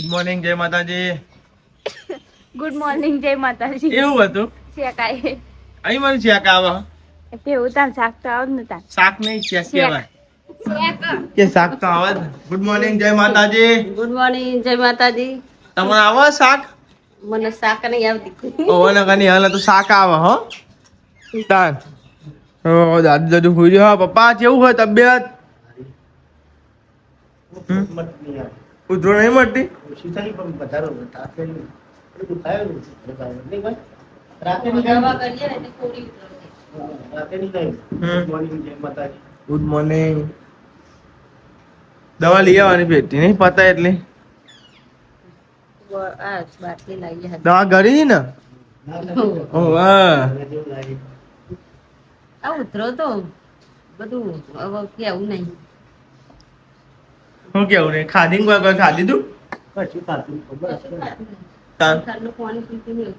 Good morning જય માતાજી. Good morning જય માતાજી. એવું હતું શેકાય અહીં મને શેક આવે કેવું તાર શાક તો આવ ને તાર શાક નહીં શેક કહેવાય શેક કે શાક તો આવે. ગુડ મોર્નિંગ જય માતાજી. ગુડ મોર્નિંગ જય માતાજી. તમને આવે શાક? મને શાક નહીં આવતી. ઓને કની હાલ તો શાક આવે હો તાર. ઓ દાદુ દાદુ હુઈ રહ્યો. પપ્પા કેવું હોય તબિયત? ઉધરો નહીં મળતી. Good morning. દવા લઈ આવવાની પેટી નહીં પતા એટલે દવા ઘરી ને. ઉતરો તો બધું હવે કેવું નહીં. હું કેવું નહીં ખાધી કોઈ કોઈ ખાધી તું? ઠંડુ પાણી પીતું નહીં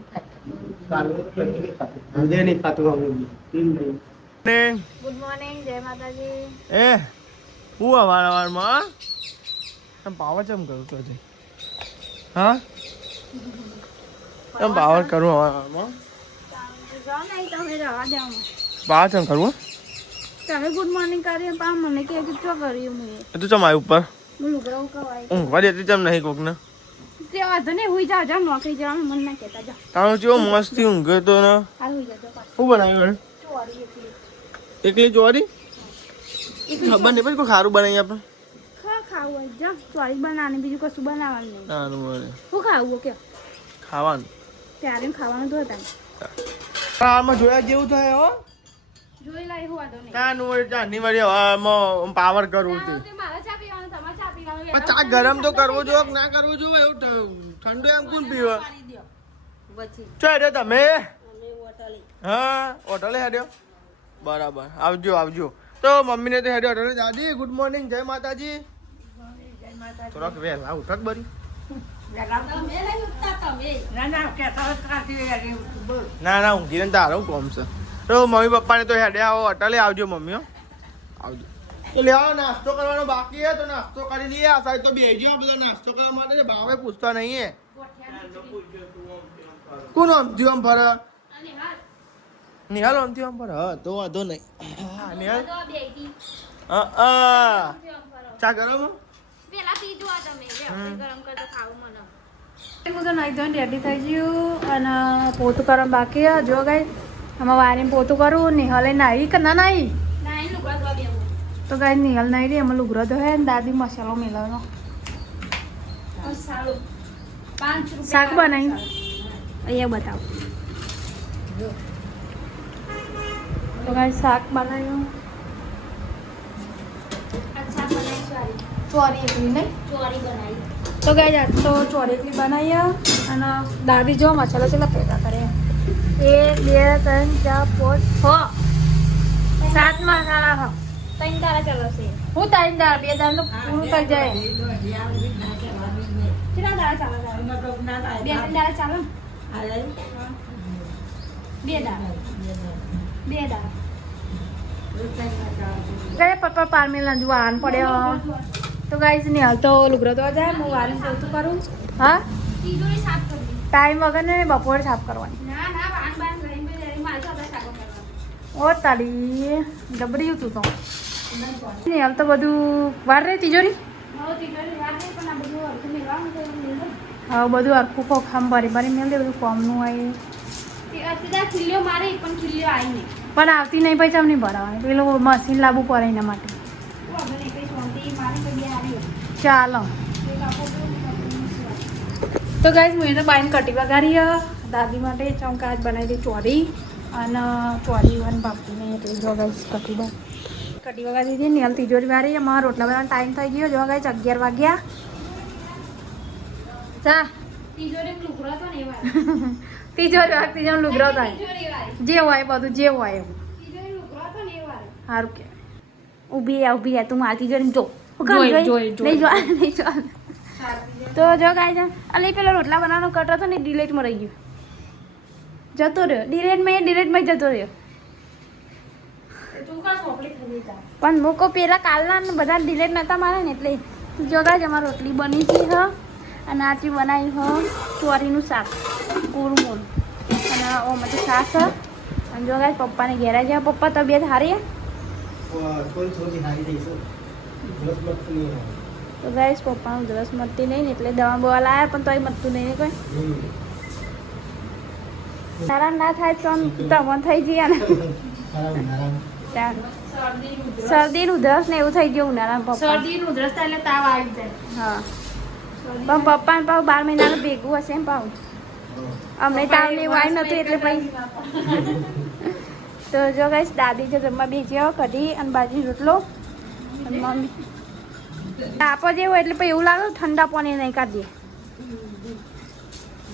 ગુડ મોર્નિંગ જય માતાજી. એ હું અવારમાં પાવર ચમ કરું તો હજી હા તમે પાવર કરું અવારમાં જાઓ નહીં તમે રવા દો પાવર ચમ કરવું તમે ગુડ મોર્નિંગ કરીએ પા મને કે ચો કર્યું મેં તું ચમ આવ્યું ઉપર હું લુગડાઉં કવાય ઊંઘવા દેતી ચમ નહીં કોક ને તે વાંધો નહીં હુઈ જાઓ જાઓ નોકરી જવાનું મન ના કહેતા જાઓ તારો જેવો મસ્તી ઊંઘે તો ને હાલ હુઈ જાજો પાછું શું બનાવ્યું ચોરી એકલી ચોરી ખબર નહીં પછી કોઈ ખારું બનાવી આપણે ખાવું હોય જા ચોરી બનાવવાની બીજું કશું બનાવવાનું નહીં સારું મળે શું ખાવું કે ખાવાનું ત્યારે ખાવાનું તો હતા કારમાં જોયા જેવું થાય હો જોઈ લાય હું વાંધો નહીં કાનું વળી ચાની વળી હવામાં પાવર કરવું છે તે મારા ચા પીવાનું તમારે ચા પીવાનું પણ ચા ગરમ તો કરવો જોઈએ કે ના કરવો જોઈએ એવું ઠંડુ એમ કોણ પીવે પછી ચો હેડ્યો તમે અમે હોટલે હા હોટલે હેડ્યો બરાબર આવજો આવજો તો મમ્મીને તો હેડ્યો હોટલે દાદી ગુડ મોર્નિંગ જય માતાજી થોડાક વહેલા ઉઠક બરી ના ના ઊંઘીને તારો કોમ છે તો મમ્મી પપ્પાને તો હેડે આવો હોટલે આવજો મમ્મી હો આવજો તો લેવા નાસ્તો કરવાનો બાકી હે તો નાસ્તો કરી લઈએ આ સાઈડ તો બેસજો બધા નાસ્તો કરવા માટે ભાવે પૂછતા નહીં હે કોણ આમથી આમ ફરે નિહાલ આમથી આમ ફરે હા તો વાંધો નહીં હા નિહાલ ચા ગરમ પેલા પીજો આ તમે ગરમ કરતો ખાવું મને હું તો નહીં ધોઈને રેડી થઈ ગયું અને પોતું કરવાનું બાકી જો ગાઈ આમાં વારીને પોતું કરું નિહાલે નાહી કે ના નાહી તો ગાઈ નિહાલ નાહી રહી એમાં લુગરો તો હે ને દાદી મસાલો મેળવવાનો શાક બનાવી અહીંયા બતાવો તો ગાઈ શાક બનાવ્યું ચોરી એકલી નહીં તો ગાઈ આજ તો ચોરી એકલી બનાવી અને દાદી જો મસાલો છે પેટા કરે 1 2 3 4 5 6 7 મસાલા હા 3 દાડા ચાલો છે હું 3 દાડા 2 દાડા તો પૂરું થઈ જાય કેટલા દાડા ચાલે 2 3 દાડા ચાલે 2 દાડા ગયે પપ્પા પારમી લંજુ આન પડ્યો તો ગાઈસ ને હાલ તો લુગડો તો જાય હું વારીને પોતું કરું હા તીજોરી સાફ કરી ટાઈમ વગર ને બપોરે સાફ કરવાની ના ના વાન બાન લઈને મારે તો સાફ કરવાનું ઓ તાડી ડબડી તું તો ને હાલ તો બધું વાર રે તિજોરી હા તિજોરી વાર રે પણ આ બધું અડધું મેળવાનું છે હા બધું અરખું ખોખામ ભરી ભરી મેળ દે બધું કોમનું હોય તે અત્યારે ખીલ્યો મારે પણ ખીલ્યો આવી નહીં પણ આવતી નહીં પૈસા નહીં ભરાવાની પેલું મશીન લાવવું પડે એના માટે ચાલો તો ગાઈસ હું એને બાઈને કટી વગાડી દાદી માટે ચમકાજ બનાવી દઈ ચોરી અને ચોરી વન બાપીને એટલે જો ગાઈસ કટી વગાડી દીધી ને હાલ તિજોરી વાળી અમારા રોટલા બનાવવાનો ટાઈમ થઈ ગયો જો ગાઈસ 11 વાગ્યા ચા તિજોરી લુગડો તો નહીં તિજોરી લુગડો થાય જે હોય બધું જે હોય એવું સારું કે ઊભી તું મારતી જોઈને જો તો જો ગાય છે અલે પેલો રોટલા બનાવવાનો કટર હતો ને ડિલેટમાં રહી ગયો જતો રહ્યો ડિલેટમાં જતો રહ્યો પણ મૂકો પેલા કાલના બધા ડિલેટ નતા મારે ને એટલે જો ગાય અમારી રોટલી બની છે હા અને આચી બનાવી હો ચોરીનું શાક કુરમુર અને ઓમાં તો શાક છે અને જો ગાય પપ્પાને ઘેરા ગયા પપ્પા તબિયત સારી તો ગાય પપ્પાનું ઉધરસ મળતી નહીં ને એટલે દવા બવા લાયા પણ તોય મળતું નહીં ને કોઈ સારા ના થાય તો તમને થઈ જઈએ ને શરદી નું ઉધરસ ને એવું થઈ ગયું ઉનાળામાં પપ્પા શરદી નું ઉધરસ એટલે તાવ આવી જાય હા પણ પપ્પા ને પાછું 12 મહિનાનું ભેગું હશે એમ પાછું અમને તાવ ને એવું આવ્યું નતું એટલે પછી તો જો ગાઈસ દાદી જો જમવા બેસી આવો કઢી અને બાજરી રોટલો અને મમ્મી તાપ જ એવું એટલે પછી એવું લાગે ઠંડા પાણી નહીં કાઢીએ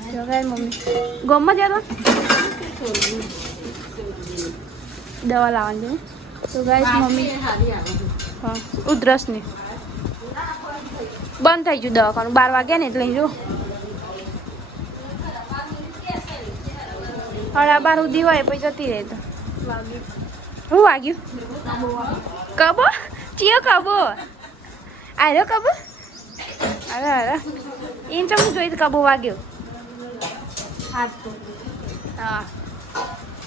જો ગાઈસ મમ્મી ગમમાં જતો દવા લાવવાની તો ગાઈસ મમ્મી હા ઉધરસ ને બંધ થઈ ગયું દવાખાનું 12 વાગ્યા ને એટલે જો 12:30 સુધી હોય પછી જતી રહે તો શું વાગ્યું કબો ચિયો કબો આવ્યો કબો અરે અરે એને ચમ જોઈ કબો વાગ્યો હા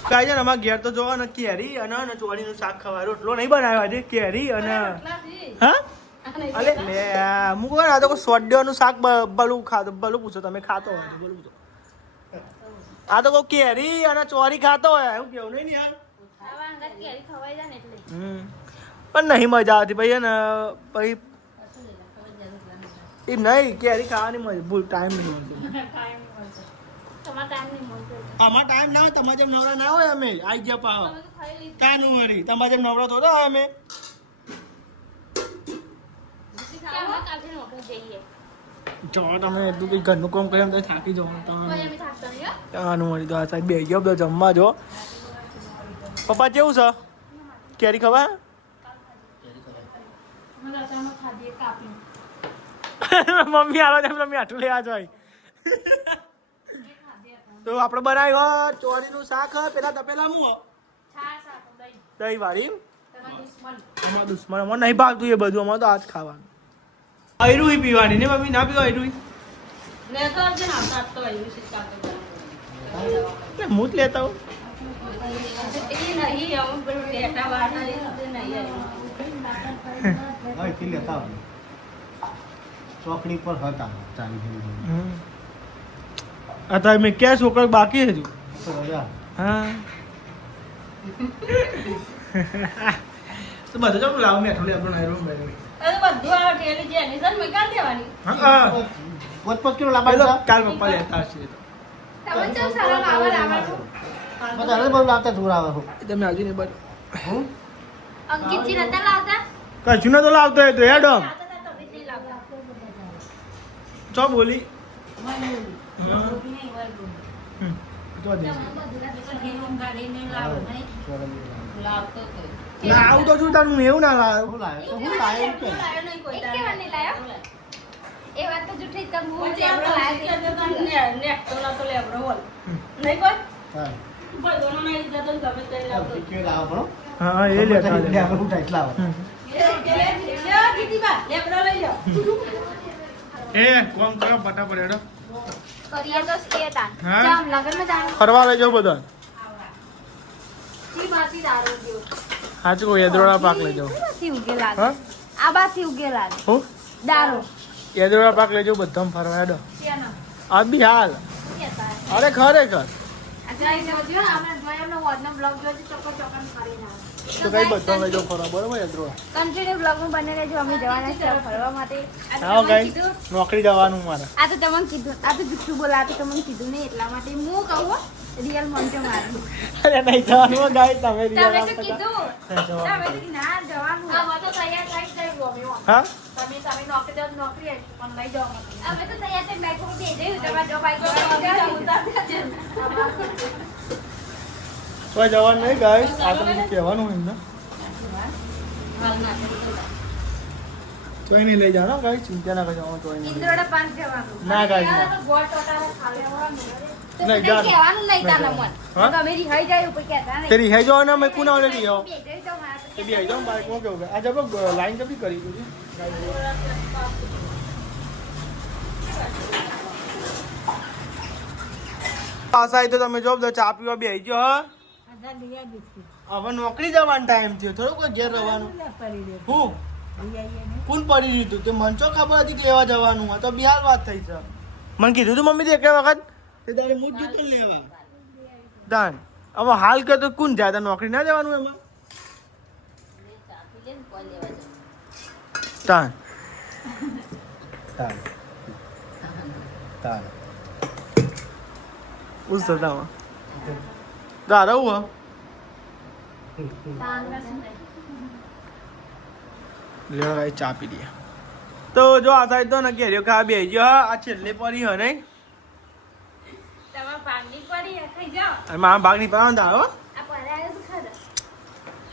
કાંઈ છે ને અમારા ઘેર તો જોવા ને કેરી અને ચોળીનું શાક ખાવા રોટલો નહીં બનાવ્યો આજે કેરી અને હા અરે લે હું કહું આ તો કોઈ સોડ્યોનું શાક ભલું પૂછો તમે ખાતો હોય તો ભલું પૂછો આ તો કોઈ કેરી અને ચોરી ખાતો હોય એવું કેવું નહીં યાર પણ નહીં મજા આવતી ભાઈ ને પછી એ નહીં કેરી ખાવાની મજા ભૂલ ટાઈમ નહીં મળતો અમારા ટાઈમ ના હોય તમારે જેમ નવરા ના હોય અમે આઈ ગયા પાવ કાનું વળી તમારે જેમ નવરા થોડા હોય અમે જો તમે એટલું કંઈ ઘરનું કામ કર્યું તો થાકી જવાનું તમારું વળી તો આ સાહેબ બે ગયો બધો જમવા જો પપ્પા કેવું છે કેરી ખબર મમ્મી આલો તેમ તમે આટલું લેવા જાય તો આપણે બનાવ્યો ચોરીનું શાક પેલા તપેલા હું દહીં વાળી અમારા દુશ્મન અમારે નહીં ભાગતું એ બધું અમારે તો આજ ખાવાનું અયરું પીવાની ને મમ્મી ના પીવા અયરું હું જ લેતા હું ચોકડી પર હતા અત્યારે મેં ક્યાં છોકરા બાકી હજુ હા તો બધું ચાલો લાવો મેઠું લે આપણને આયરું પોત કિલો લાવવા કાલ પપ્પા લેતા હશે બધા બહુ લાવતા દૂર આવે તમે આવજો ને બધું અંકિતજી નતા લાવતા કશું ન તો લાવતો હોય તો હેડમ ચો બોલી આવું તો શું તારું એવું ના લાવ એ વાત તો જૂઠી તમ હું હા એ લેતા એ કોમ કરો ફટાફટ હેડો કરીએ તો એ તાન હા? જામ લગન માં જાણ ફરવા લઈ જાઓ બધા જી બાતી દારૂ જો સાચું કોઈ યદ્રોડા પાક લઈ જાઓ બાતી ઉગેલા હા આ બાતી ઉગેલા હું દારૂ યદ્રોડા પાક લઈ જાઓ બધા ફરવા હેડો કેનો આ બી હાલ અરે ખરેખર આજાઈ જોજો આપણે જોયનો વોડનો બ્લોગ જોજો ચોક્કસ ચોક્કસ કરી ના તો કઈ બધા લઈ જાઓ ફરવા બરોબર યદ્રોડા કન્ટિન્યુ બ્લોગ માં બને રહેજો અમે જવાના છે ફરવા માટે આવો કઈ નોકરી જવાનું મારે આ તો તમને કીધું આ તો જુઠ્ઠું બોલા આ તો તમને કીધું નહીં એટલા માટે હું કહું રિયલ મંચો મારું અરે નહીં જવાનું ગાય તમે તમે તો કીધું તમે તો ના જવાનું આ તો તૈયાર થઈ જાય ગમ્યો હા તમે નોકરી પણ લઈ જાઓ અમે તો તૈયાર થઈ બાઈક પર બેસી જઈએ તમારે જો બાઈક તો જવાનું નહીં ગાય આ તો બધું કહેવાનું હોય ને તોય નહીં લઈ જવાનું ગાય ચિંતા ના કરજો તોય નહીં ઇન્દ્રોડા પાંચ જવાનું ના ગાય ગોળ ટોટારા ખાલે આવવાનું નહીં જાણ કહેવાનું નહીં તાના મન હા? તમે રિહાઈ જાય ઉપર કહેતા નહીં તેરી હે જો ને મેં કુના ઓલે દી આવો બેસી જાઓ મારા તે બી આઈ જાઓ બાઈક માં કેવું આ જબ લાઈન તો બી કરી દીધી પાછા તો તમે જો બધા ચા પીવા બેસી ગયો હવે નોકરી જવાનો ટાઈમ થયો થોડું કોઈ ઘેર રહેવાનું હું કોણ પડી દીધું તે મને ચો ખબર હતી કે લેવા જવાનું આ તો બિહાર વાત થઈ છે મને કીધું તું મમ્મી એક વખત તે તારે મૂળ જૂતો લેવા દાન હવે હાલ કે તો કોણ જાય તારે નોકરી ના જવાનું એમાં તાન તાન તાન ઉસ સદામાં તારે હું લેવા ભાઈ ચા પી લઈએ તો જો આ થાય તો ને કેરીઓ ખા બે જો આ છેલ્લે પડી હે નહીં અને મારા ભાગ ની પડવાનું તારો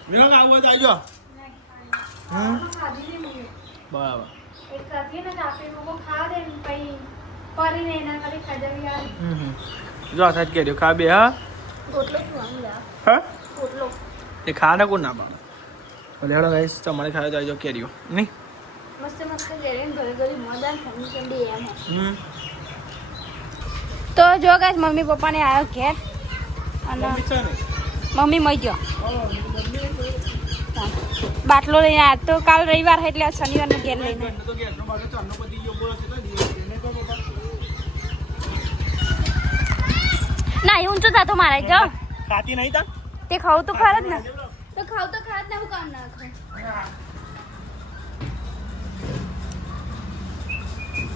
મેં આવું તો આવજો બરાબર જો આ થાય કેરીઓ ખા બે હા એ ખા ને કોણ ના પાડે ભલે હેડો ગાઈસ તમારે ખાય તો આવજો કેરીઓ નહીં મસ્ત મસ્ત કેરી ઘરે ઘરે મોદાન ઠંડી ઠંડી એમ તો જો ગાઈસ મમ્મી પપ્પાને આવ્યો ઘેર અને મમ્મી મઈ ગયો બાટલો લઈને આવ્યા તો કાલ રવિવાર એટલે શનિવારનો ઘેર લઈને ના એવું ઊંચું થતું મારે જો ખાતી નહીં તા તે ખાવું તો ખરા જ ને તો ખાવ તો ખરા જ ને હું કામ ના ખાઉં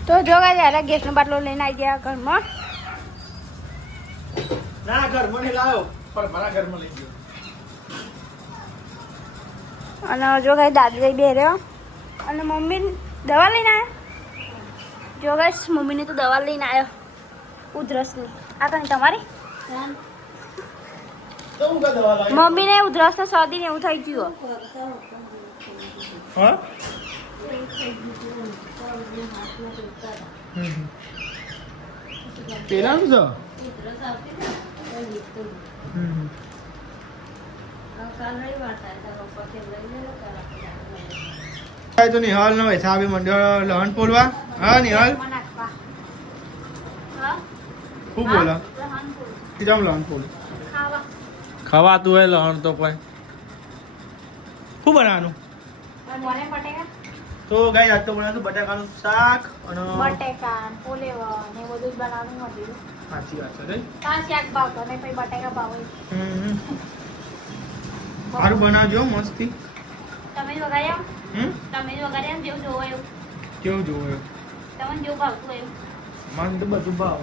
તો જો ગાય યાર ગેસનો બાટલો લઈને આવી ગયા ઘરમાં ના ઘરમાં નહીં લાવ્યો પણ મારા ઘરમાં લઈ ગયો અને જો ગાય દાદી બે રહ્યો અને મમ્મી દવા લઈને આવ્યા જો ગાય મમ્મીને તો દવા લઈને આવ્યો ઉધરસની આ કઈ તમારી તો હું કા દવા લાવી મમ્મીને ઉધરસ તો શરદી ને એવું થઈ ગયું હા પેલાનું છે તો નિહાલ નો હિસાબે મંડળ લહન પોલવા હા નિહાલ શું બોલા કેમ લહન પોલ ખવાતું હોય લહણ તો કોઈ શું બનાવવાનું તો ગાય આજ તો બનાવ્યું બટાકાનું શાક અને બટેકા પોલેવા ને બધું જ બનાવવાનું હતું સાચી વાત છે નહીં કા શાક ભાવતો ને પછી બટેકા ભાવે સારું બનાવજો મસ્તી તમે જ વગાડ્યા તમે જ વગાડ્યા જેવું જોવો એવું કેવું જોવું તમને જેવું ભાવતું એવું મને તો બધું ભાવ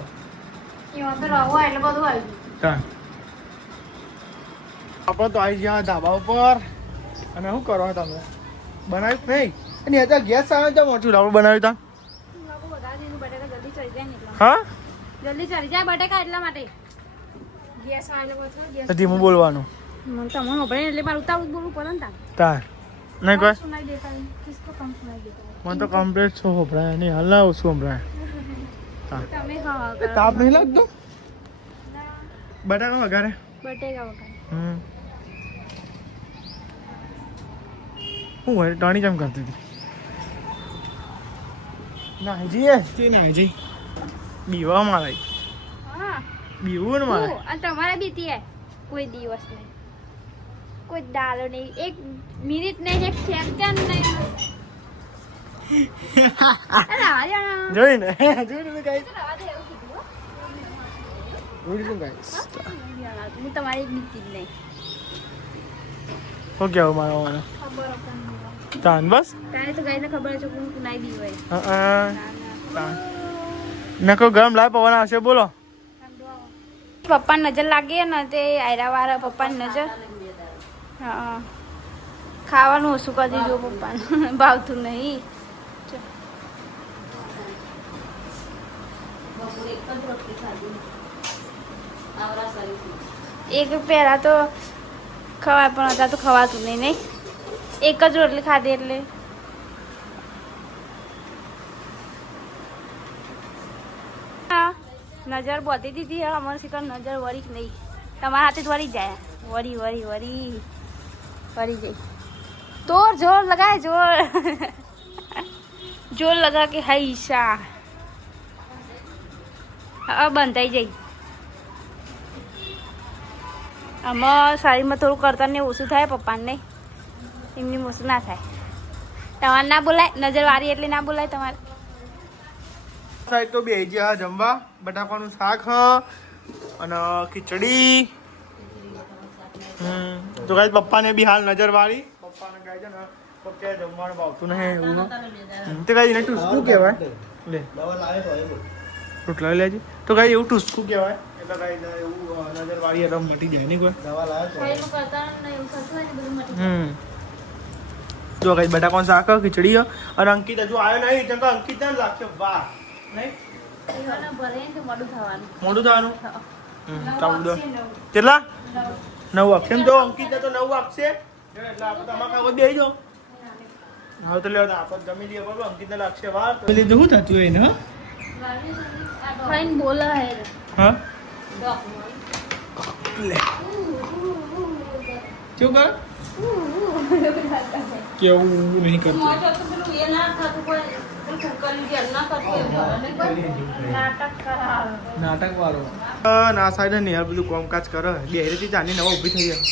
એમાં તો રહો એટલે બધું આવી ગયું આપણે તો આવી ગયા ધાબા ઉપર અને શું કરો તમે બનાવ્યું નહીં અને અત્યારે ગેસ આવે તો મોટું લાવું બનાવ્યું તા બટેકા જલ્દી ચડી જાય ને એટલા હા જલ્દી ચડી જાય બટેકા એટલા માટે ગેસ આવે પછી તો ધીમું બોલવાનું મને તમને ખબર એટલે મારું ઉતાવળ બોલવું પડે ને તાર નહીં કોઈ સુનાઈ દેતા કિસકો કમ સુનાઈ દેતા મને તો કમ્પ્લીટ શું હોભરાય નહીં હાલ ના ઓછું હોભરાય તમે હા તાપ નહીં લાગતો બટાકા વઘારે બટેકા વગર શું હોય ટાણી કેમ કરતી હતી નાજી તે નાજી બીવા મારા હા બીવું ને મારે અને તમારે બીતી હે કોઈ દિવસ નહીં કોઈ દાલો નહીં એક મિનિટ નહીં એક સેકન્ડ નહીં જોઈને જોઈને ગાઈસ જોઈને ગાઈસ હું તમારી બીતી જ નહીં હો કેવું મારો મને તાન બસ તારે તો ગાયને ખબર છે કોણ કુનાઈ દી હોય તાન નકો ગરમ લાવ પવન આવશે બોલો પપ્પાને નજર લાગી ને તે આયરા વાળા પપ્પાની નજર હા ખાવાનું ઓછું કરી દીધું પપ્પાને ભાવતું નહીં એક પહેલા તો ખવાય પણ હતા તો ખવાતું નહીં નહીં એક જ રોટલી ખાધી એટલે નજર બોતી દીધી અમારે શીખર નજર વળી નહીં તમારા હાથે જ વળી જાય વળી વળી વળી વળી જાય જોર જોર લગાય જોર જોર લગા કે હાઈ ઈશા હા બંધાઈ જાય આમાં સાડીમાં થોડું કરતા ને ઓછું થાય પપ્પાને નહીં એમની ઓછું ના થાય તમારે ના બોલાય નજર વારી એટલે ના બોલાય તમારે સાઈડ તો બે ગયા જમવા બટાકાનું શાક અને ખીચડી તો ગાઈસ પપ્પાને બી હાલ નજર વાળી પપ્પાને કહે છે ને પપ્પા જમવાનું ભાવતું નહીં એવું તે ગાઈસ એને ટુસકું કહેવાય લે દવા લાવે તો એવું રોટલા લેજે તો ગાઈસ એવું ટુસકું કહેવાય એટલે ગાઈસ એવું નજર વાળી એટલે મટી જાય નહીં કોઈ દવા લાવે તો જો ગાઈસ બટાકાનું શાક ખીચડી અને અંકિત હજુ આવ્યો નહીં ચંકા અંકિત ને લાગશે વાર નહીં મોડું થવાનું કેટલા 9 વાગશે એમ જો અંકિત તો 9 વાગશે એટલે આપણે તમારા કાગળ બેસી જાઓ હા તો લેવા આપણે જમી લઈએ બરાબર અંકિતને લાગશે વાર તો લીધું શું થતું હોય ને હા લે શું કર કેવું નહીં કરતું નાટક વાળો ના સાઈડ નિહાલ બધું કામકાજ કરે ડેરીથી ચાની નવા ઊભી થઈ જાય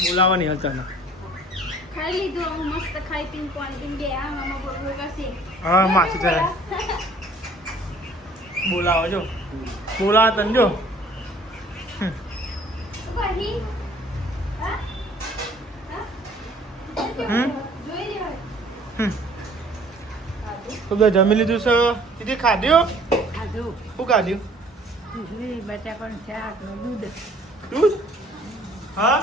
બોલાવા નિહાલ ચાના હા માસી ચાલે બોલાવો જો બોલાવા તને જો તો બધા જમી લીધું છે દીદી ખાધ્યું શું ખાધ્યું બટાકાનું શાક દૂધ દૂધ હા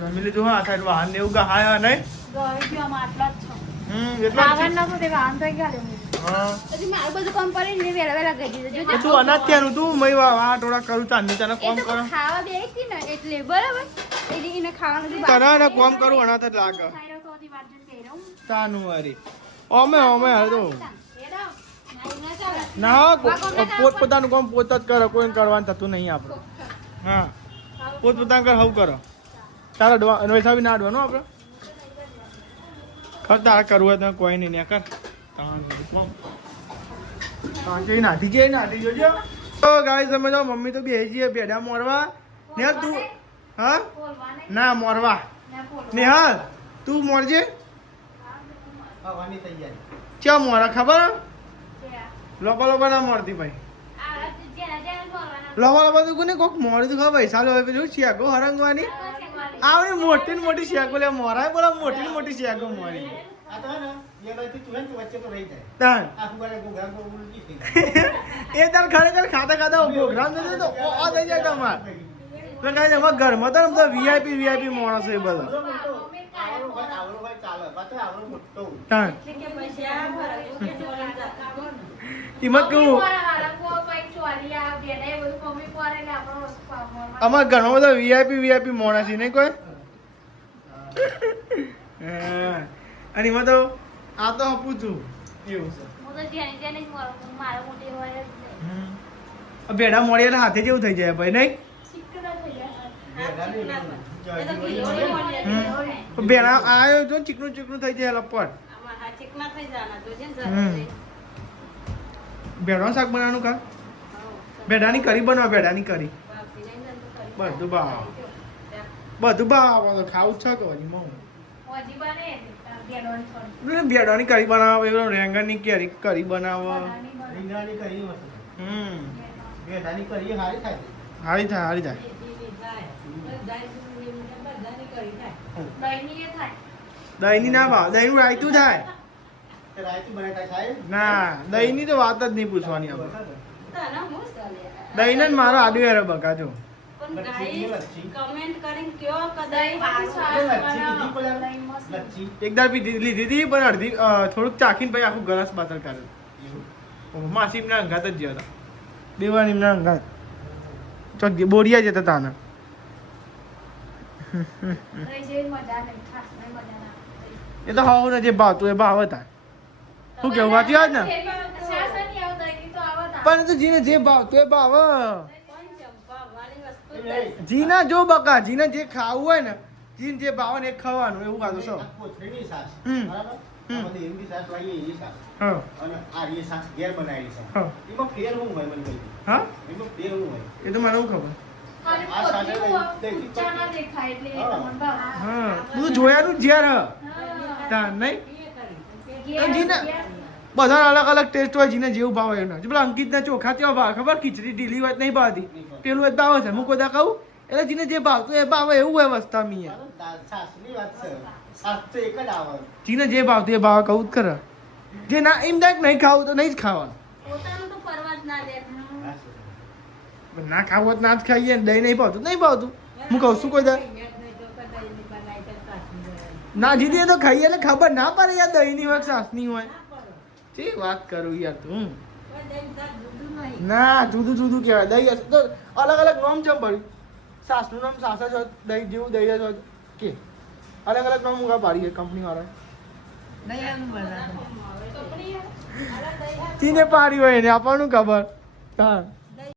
જમી લીધું હા સાઈડ વાહન ને એવું ગહાયા નહીં એટલા તું અનાજ ત્યાંનું તું મય વાહ થોડા કરું ચાંદી તને કોમ કરો તને ને કોમ કરું અનાથ જ લાગે તાનું વારી અમે હાલ તો ના પોતાનું કામ પોત જ કરો કોઈ કરવાનું થતું નહીં આપણે હા પોતાનું કર હવ કરો તારા વૈસાવી ના અડવાનું આપણે ખર તારે કરવું હોય તો કોઈ નહીં કર નાઠી જઈએ નાઠી જોજો તો ગાઈસ તમે જો મમ્મી તો બેસી જઈએ બેડા મોરવા નેહાલ તું હા ના મોરવા નેહાલ તું મોરજે ખાવાની તૈયારી ચા મોરા ખબર લોબા ના મોરતી ભાઈ લોબા તું કોને કોક મોરી તું ખબર સાલો હવે પેલું શિયાકો હરંગવાની આવડી મોટી ને મોટી શિયાકો લે મોરાય બોલા મોટી ને મોટી શિયાકો મોરી આ તો હે ને એ બાજુ તું હે ને વચ્ચે તો રહી જાય તાન આખું ગાલે ગોગરા ગો ઉલટી થઈ જાય એ તાર ખરેખર ખાતા પ્રોગ્રામ નથી તો આ થઈ જાય તમાર તો કાંઈ એમાં ઘરમાં તો બધા વીઆઈપી માણસ એ બધા આવડો ભાઈ ચાલે પાછો આવડો મોટો તાન એમાં કેવું અમાર ઘરમાં બધા વીઆઈપી માણસ છે નહીં કોઈ અને એમાં તો આ તો આપું છું એવું છે ભેડા મોડી એટલે હાથે જેવું થઈ જાય ભાઈ નહીં ભેડા આવ્યો જો ચીકણું થઈ જાય લપટ ભેડાનું શાક બનાવવાનું કા ભેડાની કરી બનાવ ભેડાની કરી બધું ભાવ તો ખાવું છે કે હજી મઉં ભેડાની કરી બનાવો રેંગણની કેરી કરી બનાવો રીંગણાની કરી મસ્ત ભેડાની કરી સારી થાય હારી થાય દહીંની ના ભાવ દહીં રાયતું થાય તે રાયતું બનાવતા થાય ના દહીંની તો વાત જ નહીં પૂછવાની આપણે દહીં ને મારો આડું યાર બગાજો એકદાર લીધી હતી પણ અડધી થોડુંક ચાખીને પછી આખું ગરસ બાતર કાઢે માસી એમના અંગાત જ ગયા હતા દેવાની એમના અંગાત ચોક બોરિયા જતા તાના એ તો હાવ ને જે ભાવતું એ ભાવ હતા શું કેવું વાંચી વાત ને પણ તો જીને જે ભાવતું એ ભાવ જીના જો બકા જીને જે ખાવું હોય ને જીને જે ભાવે ને એ ખાવાનું એવું કાઢો છો કોથળીની છાશ હમ. બરાબર આમાં દહીંની છાશ લાવીએ એની છાશ. હા અને આ એ છાશ ઘેર બનાવેલી છે. હા એમાં ફેર શું હોય મને કહી દે. હા એમાં ફેર શું હોય? એ તો મને એવું ખબર ખાલી આ સાથે પોતરી દહીં- ઊંચા ના દેખાય એટલે એ હા. તમને ભાવે. હા બધું જોયાનું જ ઝેર હ હા. તા નહીં ઘેર- જીને ઘેર. બધા અલગ અલગ ટેસ્ટ હોય જીને જેવું ભાવે એવું ના પેલા અંકિતના ચોખા કેવા ભાવે ખબર ખીચડી ઢીલી હોય તો નહીં ભાવતી પેલું જ ભાવે છે હું કોઈ કહું એટલે જીને જે ભાવતું એ ભાવે એવું હોય વસ્તુ મી અરે છાશની વાત છે. છાશ તો એક જ આવે. જીને જે ભાવતું એ ભાવે કહું જ ખરા જે ના એમ દાક નહીં ખાવું તો નહીં જ ખાવાનું પોતાનું તો પરવા જ ના દે. ના ખાવું હોય તો ના જ ખાઈએ ને દહીં નહીં ભાવતું નહીં ભાવતું હું કહું છું કોઈ દા ના જીદી એ તો ખાઈએ એટલે ખબર ના પડે યાર દહીંની હોય કે છાશની હોય શી વાત કરું યાર તું ના જુદું જુદું કહેવાય દહીં હશે તો અલગ અલગ નામ ચમ પડ્યું સાસનું નામ સાસ જ હોય દહીં જેવું દહીં જ હોય કે અલગ અલગ નામ ઉગા પાડીએ કંપની વાળા ચીને પાડી હોય એને આપણને ખબર હા